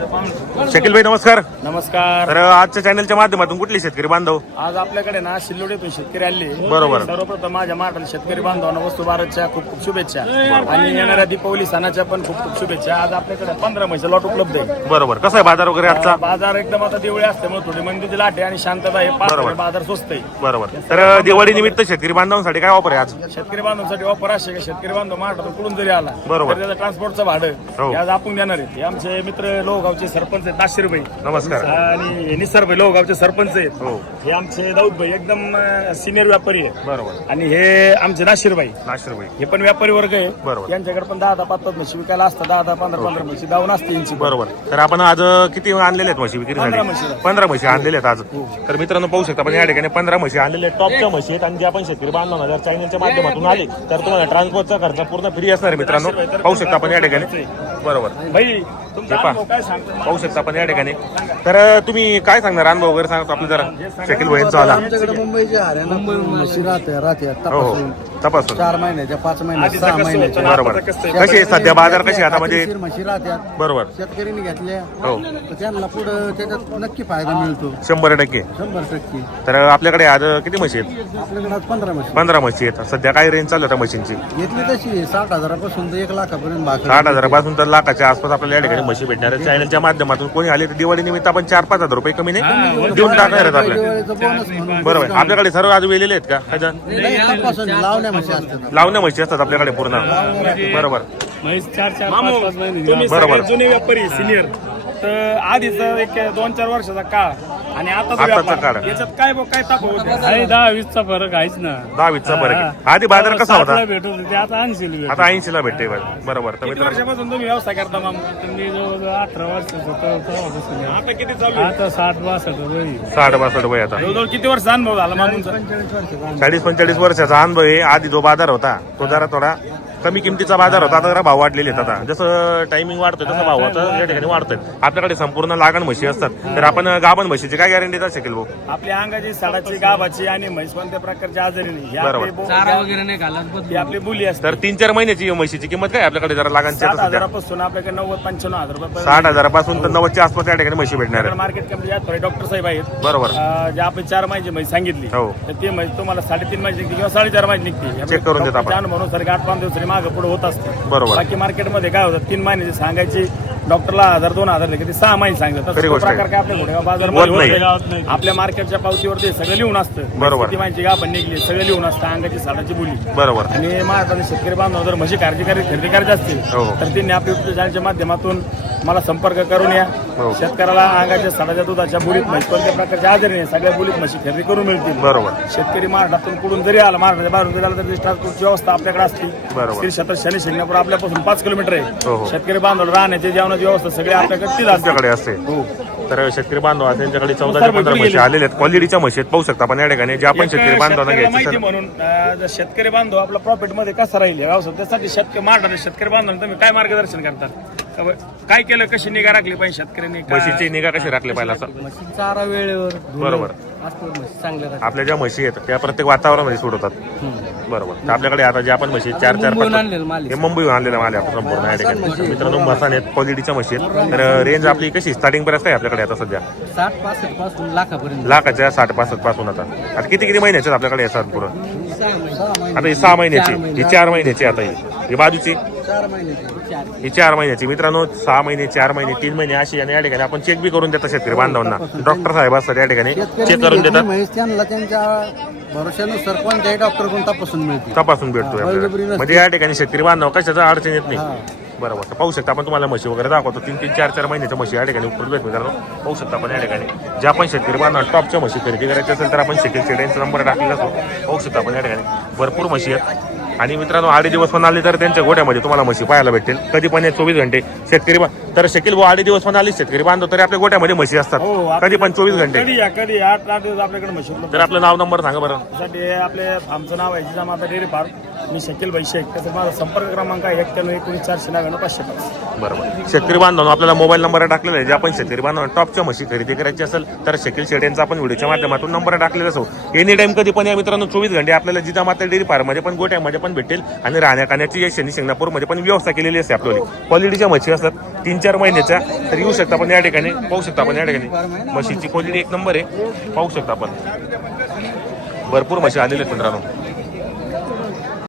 शकील भाई नमस्कार. नमस्कार. तर आजच्या चॅनलच्या माध्यमातून कुठले शेतकरी बांधव? आज आपल्याकडे ना शिल्लोडीतून शेतकरी आले. बरोबर. सर्वप्रथम माझ्या महाराष्ट्र शेतकरी बांधवांना वस्तू भारतच्या खूप खूप शुभेच्छा. आणि येणाऱ्या दीपावली सणाच्या पण खूप खूप शुभेच्छा. आज आपल्याकडे पंधरा महिन्याचा लॉट उपलब्ध आहे. बरोबर. कसा आहे बाजार वगैरे आजचा? बाजार एकदम आता दिवाळी असल्यामुळे थोडी मंदीची लाट आहे आणि शांतता आहे. बरोबर. बाजार स्वस्त आहे. बरोबर. तर दिवाळी निमित्त शेतकरी बांधवांसाठी काय ऑफर आहे आज? शेतकरी बांधवांसाठी ऑफर असे की शेतकरी बांधव महाराष्ट्रातून कुठून जरी आला बरोबर. त्याचं ट्रान्सपोर्टचं भाडं हो. आज आपण देणार आहेत. हे आमचे मित्र लोहगावचे सरपंच आहेत नाशिर भाई नमस्कार आणि हे निसर भाई लोहगावचे सरपंच आहेत. हो. हे आमचे दाऊद भाई एकदम सिनियर व्यापारी आहे बरोबर. आणि हे आमचे नाशिरबाई नाशिर भाई हे पण व्यापारी वर्ग आहे. बरोबर. यांच्याकडे पण दहा दहा पाच पाच म्हशी विकायला असतात दहा दहा पंधरा पंधरा म्हशी दावून असते यांची. बरोबर. तर आपण आज किती आणलेले आहेत म्हशी पंधरा म्हशी. विक्रीसाठी पंधरा म्हशी आणलेले आहेत आज. तर मित्रांनो पाहू शकता आपण या ठिकाणी पंधरा म्हशी आणलेले आहेत. टॉपच्या म्हशी आहेत आणि जे आपण शेतकरी बांधवांना जर चॅनलच्या माध्यमातून आले तर तुम्हाला ट्रान्सपोर्टचा खर्च पूर्ण फ्री असणार आहे मित्रांनो. पाहू शकता आपण या ठिकाणी. बरोबर. भाई तुमचा हे पहा. अनुभव काय सांगतो पाहू शकता आपण या ठिकाणी. तर तुम्ही काय सांगणार? अनुभव वगैरे सांगतो आपलं जरा. शकील भाईंचा आला. आमच्याकडे मुंबईचे हरियाणा म्हशी राहते राहते हो हो. तपासून. चार महिन्याच्या पाच महिन्याच्या सहा महिन्याच्या. बरोबर? कशी आहे सध्या बाजार कशी आहे? आता म्हणजे खात्रीशीर म्हशी राहत्यात बरोबर. शेतकऱ्यांनी घेतल्या. हो. तर त्यांना पुढं त्याच्यात नक्की फायदा मिळतो. शंभर टक्के. शंभर टक्के. तर आपल्याकडे आज किती म्हशी आहेत? आपल्याकडे आज पंधरा म्हशी पंधरा म्हशी आहेत. सध्या काय रेंज चालू आहे आता म्हशींची? घेतली तशी साठ हजारापासून तर एक लाखापर्यंत भाकर साठ हजारापासून तर लाखाच्या आसपास आपल्याला या ठिकाणी म्हशी भेटणार आहे चॅनलच्या माध्यमातून कोणी आले तर दिवाळी निमित्त आपण चार पाच हजार रुपये कमी नाही? देऊन टाकणार आहेत आपल्याला दिवाळीचं बोनस म्हणून. बरोबर. आपल्याकडे सर्व आज वेलेले आहेत का? ह्याच्या नाही, तपासून. लावण्या म्हशी असतात. लावण्या म्हशी असतात आपल्याकडे पूर्ण. बरोबर. चार चार पाच पाच महिने तुम्ही बरोबर. सगळे जुने व्यापारी सिनियर तर आधीच एक दोन चार वर्षाचा काळ. आणि आता आताचा काळ. याच्यात काय बघ काय दहा वीसचा फरक आहेच ना. फरक आहे. आधी बाजार कसा होता? भेटत होते, आता ऐंशी आता ऐंशीला भेटते बरोबर. तर किती मित्रांनो वर्षापासून तुम्ही व्यवसाय करता माम मी जवळजवळ अठरा वर्ष होतं आता किती चालू आहे? आता साठ बासष्ट वय साठ बासष्ट वय आता. जवळजवळ किती वर्ष अनुभव झाला चाळीस पंचेचाळीस वर्षाचा अनुभव आहे. आधी जो बाजार होता तो जरा थोडा कमी किमतीचा बाजार होता आता जरा भाव वाढलेले आहेत आता. जसं टायमिंग वाढतोय तसं भाव आता या ठिकाणी वाढतोय. आपल्याकडे संपूर्ण लागण म्हशी असतात. तर आपण गाभण म्हशीची काय गॅरंटी देऊ शकेल भाऊ? आपल्या अंगाची साडाची गाभाची आणि म्हैस कोणत्या प्रकारची आजारी नाही. हे बरोबर. आपले बो- चारा वगैरे नाही घालत ही आपली बोली असते. तर तीन चार महिन्याची म्हशीची किंमत काय? आपल्याकडे जरा लागणची सात आता सध्या. हजारापासून आपल्याकडे नव्वद पंच्याण्णव हजार रुपये साठ हजारापासून तर नव्वदच्या आसपास या ठिकाणी म्हशी भेटणार आहेत. मार्केट कमिटी थोडे डॉक्टर साहेब आहेत. बरोबर. अं, जे आपण चार महिन्याची म्हैस सांगितली हो. तर ते म्हैस तुम्हाला साडेतीन महिन्याची निघते किंवा साडेचार महिन्याची निघते. करून देत आपण. म्हणून आठ पाच दिवसांनी मागं पुढे होत असते बरोबर. बाकी मार्केटमध्ये काय होतं तीन महिन्याची सांगायची डॉक्टरला हजार दोन हजार लेखे ते सहा महिने सांगतात खरी तसं तो गोष्ट आहे. प्रकार काय आपल्या घोडेगाव बाजारमध्ये नाही. होत नाही. आपल्या मार्केटच्या पावतीवरती सगळं लिहून असतं बरोबर. किती महिन्याची गाभण निघली सगळं लिहून असतं अंगाची साडाची बोली बरोबर आणि महाराष्ट्रातील शेतकरी बांधव जर म्हशी खरेदी करी खरेदी करायची असतील हो. तर त्यांनी आपल्या चॅनलच्या माध्यमातून मला संपर्क करून या. शेतकऱ्याला अंगाच्या साडाच्या दुधाच्या बुलीत म्हशी कोणत्या प्रकारच्या आजारी नाही सगळ्या बुलीत म्हशी खरेदी करून मिळतील. बरोबर. शेतकरी महाराष्ट्रातून कुठून जरी आला महाराष्ट्राच्या बाहेरून जरी आला तरी ट्रान्सपोर्टची व्यवस्था आपल्याकडे असते. बरोबर. श्री शतर शनी शिंगणापूर आपल्यापासून पाच किलोमीटर हो, आहे. हो. शेतकरी बांधव राहण्याची जेवणाची व्यवस्था सगळी आपल्याकडे तीच असते. तुमच्याकडे हो. तर शेतकरी बांधव आहेत, त्यांच्याकडे चौदा ते पंधरा म्हशी गेले. आलेले आहेत. क्वालिटीच्या म्हशी आहेत. पाहू शकता आपण या ठिकाणी जे आपण एक शेतकरी बांधवांना शेतकऱ्याला घ्यायचे माहिती सर. म्हणून अं, जर शेतकरी बांधव आपला प्रॉफिटमध्ये कसा राहील या त्यासाठी शेतकरी महाराष्ट्रातील शेतकरी बांधवांना तुम्ही काय मार्गदर्शन करतात का काय केलं कशी निगा राखली पाहिजे शेतकऱ्यांनी? म्हशीची निगा कशी राखली पाहिजे असं? म्हशी चारा वेळेवर धुणं, बरोबर. म्हशी. आपल्या ज्या म्हशी आहेत त्या प्रत्येक वातावरणामध्ये सोडवतात. बरोबर. तर आपल्याकडे आता जे आपण म्हशी चार चार मुंबईहून पाच आणलेलं माल हे मुंबईहून आणलेला माल आहे आपण संपूर्ण या ठिकाणी. तर मित्रांनो मसाने आहेत क्वालिटीच्या म्हशी आहेत. तर रेंज आपली कशी? स्टार्टिंग पर्यंत काय आपल्याकडे आता सध्या? साठ पासष्टपासून लाखापर्यंत. लाखाच्या साठ पासष्टपासून आता. आता किती किती महिन्याचे आहेत आपल्याकडे येतात सहा महिने. आता ही सहा महिन्याची. ही चार महिन्याची आता ही. ही बाजूची? चार ही चार महिन्याची. मित्रांनो सहा महिने चार महिने तीन महिने अशी आणि या ठिकाणी आपण चेक बी करून देतात शेतकरी बांधवांना. डॉक्टर साहेब असतात या ठिकाणी. चेक करून शेतकऱ्यांनी देतात. त्यांना त्यांच्या भरोशानुसार कोणत्याही डॉक्टर कोण तपासून मिळते तपासून भेटतोय आपल्याला. म्हणजे या ठिकाणी शेतकरी बांधव कशाचा अडचण येत. नाही. बरोबर. तर पाहू शकता आपण तुम्हाला म्हशी वगैरे दाखवतो. तीन तीन चार चार महिन्याच्या म्हशी या ठिकाणी उपलब्ध आहेत मित्रांनो. पाहू शकता आपण या ठिकाणी. जे आपण शेतकरी बांधव टॉपच्या म्हशी खरेदी करायची असेल तर आपण शेकेल शेड्यांचा नंबर टाकलेला असतो. पाहू शकता आपण या ठिकाणी. भरपूर म्हशी आहेत. आणि मित्रांनो आडे दिवस पण आले तर त्यांच्या गोट्यामध्ये तुम्हाला म्हशी पाहायला भेटेल कधी पण हे चोवीस घंटे शेतकरी तर शकील भाऊ आडे दिवस पण आले शेतकरी बांधव तरी आपल्या गोट्यामध्ये म्हशी हो, असतात आपल्या- कधी पण चोवीस घंटे. कधी या कधी आठ आठ दिवस आपल्याकडे म्हशी तर आपलं नाव नंबर सांगा बरं. आपले आमचं नाव आहे जिजामाता डेअरी फार्म मी शकील भाई शेख. त्याचा माझा संपर्क क्रमांक आहे एक्क्याण्णव एकोणीस चारशे नव्याण्णव पाचशे पाच. बरोबर. शेतकरी बांधवांनो आपल्याला मोबाईल नंबर टाकलेला आहे. जे आपण शेतकरी बांधवांना टॉपच्या म्हशी खरेदी करायची असेल तर शकील शेड यांचा आपण व्हिडिओच्या माध्यमातून नंबर टाकलेला असो. एनी टाइम कधी पण या मित्रांनो चोवीस घंटे आपल्याला जिजा माता डेअरी फार्ममध्ये पण गोट्यामध्ये पण भेटेल आणि राहण्या खाण्याची या शनी शिंगणापूरमध्ये पण व्यवस्था केलेली असते आपल्याला. क्वालिटीच्या म्हशी असतात तीन चार महिन्याच्या तर येऊ शकता आपण या ठिकाणी. पाहू शकता आपण या ठिकाणी. म्हशीची क्वालिटी एक नंबर आहे. पाहू शकता आपण. भरपूर म्हशी आलेल्या आहेत मित्रांनो.